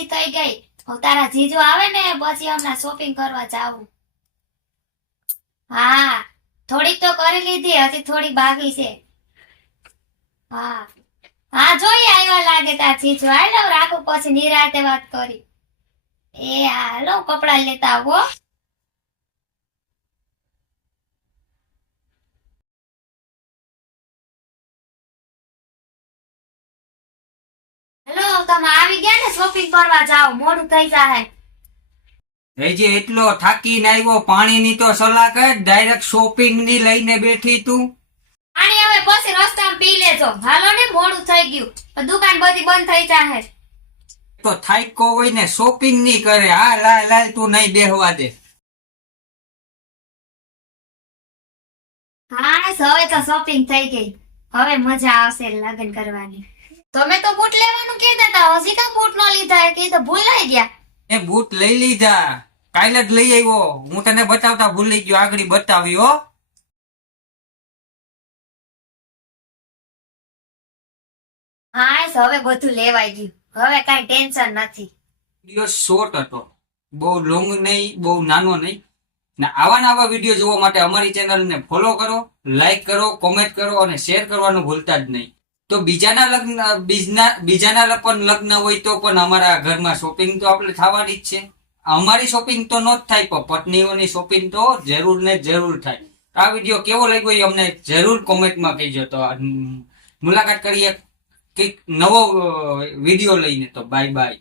ખરીદી થઈ ગઈ. હવે તારા જીજુ આવે ને પછી હમણાં શોપિંગ કરવા જાવું. હા, થોડીક તો કરી લીધી, હજી થોડી બાકી છે. હા હા, જોઈએ આવ્યા લાગે તાર જીજુ. હાલો રાખું, પછી નિરાતે વાત કરી. એ હાલો, કપડા લેતા આવો. હેલો, તમે આવી ગયા ને? શોપિંગ કરવા જાઓ, મોડું થઈ જાય. હજી એટલો થાકીને આવ્યો, પાણીની તો સલાહ કર, ડાયરેક્ટ શોપિંગ ની લઈને બેઠી તું. પાણી હવે પછી રસ્તામાં પી લેજો. હાલો ને, મોડું થઈ ગયું, દુકાન બધી બંધ થઈ જાય. તો થાક્યો હોય ને શોપિંગ ની કરે. હા લાલ લાલ, તું નહીં બેહવા દે. હા, હવે તો શોપિંગ થઈ ગઈ. હવે મજા આવશે લગ્ન કરવાની. તમે તો બૂટ લેવાનું કહેતા હતા, હજી કા બૂટ ન લીધા કે તો ભૂલાઈ ગયા? એ બૂટ લઈ લીધા, કાલે જ લઈ આવ્યો. હું તને બતાવતા ભૂલી ગયો, આગળ બતાવ્યો. હા, હવે બધું લેવાઈ ગયું, હવે કઈ ટેન્શન નથી. વિડીયો શોર્ટ હતો, બહુ લોંગ નહીં, બહુ નાનો નહીં. ને આવા વિડીયો જોવા માટે અમારી ચેનલને ફોલો કરો, લાઈક કરો, કોમેન્ટ કરો અને શેર કરવાનું ભૂલતા જ નહીં. તો બીજાના પણ લગ્ન હોય તો પણ અમારા ઘરમાં શોપિંગ તો આપણે થવાની જ છે. અમારી શોપિંગ તો ન જ થાય, પણ પત્નીઓની શોપિંગ તો જરૂર ને જરૂર થાય. આ વિડીયો કેવો લાગ્યો એ અમને જરૂર કોમેન્ટમાં કહેજો. તો મુલાકાત કરીએ કંઈક નવો વિડીયો લઈને. તો બાય બાય.